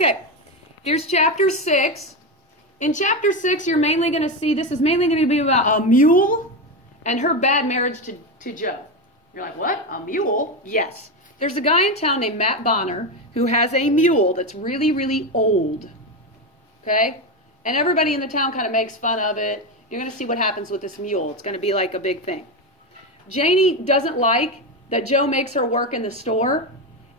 Okay, here's chapter 6. In chapter 6, you're mainly going to see, this is mainly going to be about a mule and her bad marriage to Joe. You're like, what? A mule? Yes. There's a guy in town named Matt Bonner who has a mule that's really, really old. Okay? And everybody in the town kind of makes fun of it. You're going to see what happens with this mule. It's going to be like a big thing. Janie doesn't like that Joe makes her work in the store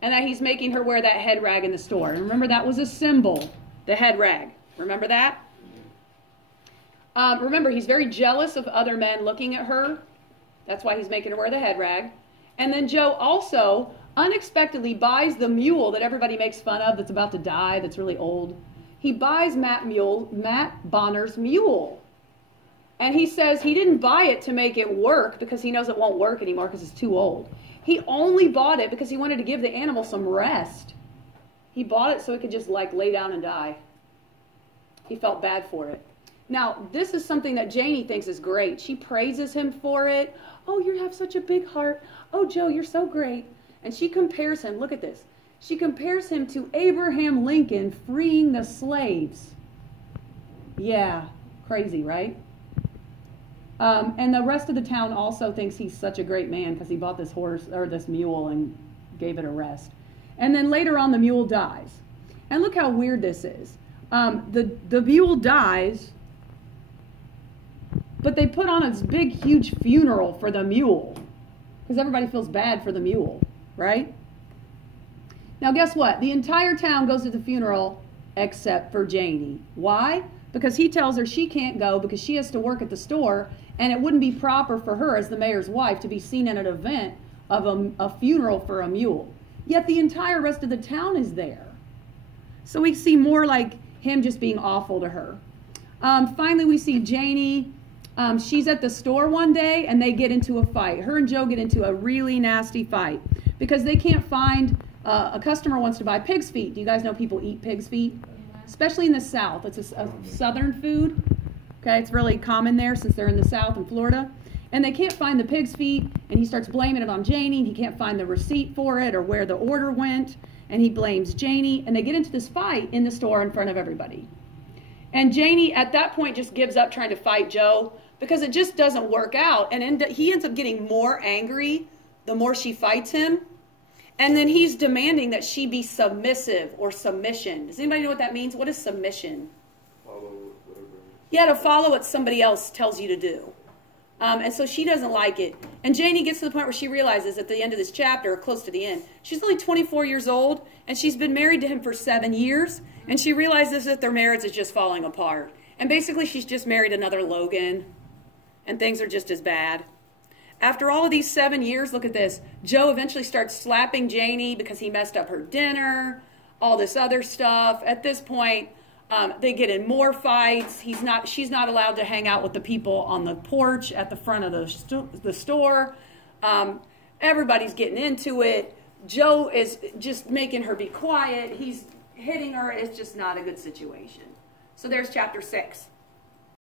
and that he's making her wear that head rag in the store. And remember, that was a symbol, the head rag. Remember that? Remember, he's very jealous of other men looking at her. That's why he's making her wear the head rag. And then Joe also unexpectedly buys the mule that everybody makes fun of that's about to die, that's really old. He buys Matt Bonner's mule. And he says he didn't buy it to make it work because he knows it won't work anymore because it's too old. He only bought it because he wanted to give the animal some rest. He bought it so it could just like lay down and die. He felt bad for it. Now, this is something that Janie thinks is great. She praises him for it. Oh, you have such a big heart. Oh, Joe, you're so great. And she compares him, look at this. She compares him to Abraham Lincoln freeing the slaves. Yeah, crazy, right? And the rest of the town also thinks he's such a great man because he bought this horse or this mule and gave it a rest. And then later on, the mule dies. And look how weird this is. The mule dies, but they put on this big, huge funeral for the mule because everybody feels bad for the mule, right? Now, guess what? The entire town goes to the funeral except for Janie. Why? Because he tells her she can't go because she has to work at the store, and it wouldn't be proper for her as the mayor's wife to be seen at an event of a funeral for a mule. Yet the entire rest of the town is there. So we see more like him just being awful to her. Finally, we see Janie. She's at the store one day, and they get into a fight. Her and Joe get into a really nasty fight because they can't find, a customer wants to buy pig's feet. Do you guys know people eat pig's feet? Especially in the South. It's a southern food. Okay, it's really common there since they're in the South in Florida. And they can't find the pig's feet, and he starts blaming it on Janie, and he can't find the receipt for it or where the order went, and he blames Janie, and they get into this fight in the store in front of everybody. And Janie, at that point, just gives up trying to fight Joe because it just doesn't work out, and he ends up getting more angry the more she fights him. And then he's demanding that she be submissive or submission. Does anybody know what that means? What is submission? Follow whatever. Yeah, to follow what somebody else tells you to do. And so she doesn't like it. And Janie gets to the point where she realizes at the end of this chapter, or close to the end, she's only 24 years old, and she's been married to him for 7 years. And she realizes that their marriage is just falling apart. And basically, she's just married another Logan, and things are just as bad. After all of these 7 years, look at this. Joe eventually starts slapping Janie because he messed up her dinner, all this other stuff. At this point, they get in more fights. She's not allowed to hang out with the people on the porch at the front of the store. Everybody's getting into it. Joe is just making her be quiet. He's hitting her. It's just not a good situation. So there's chapter 6.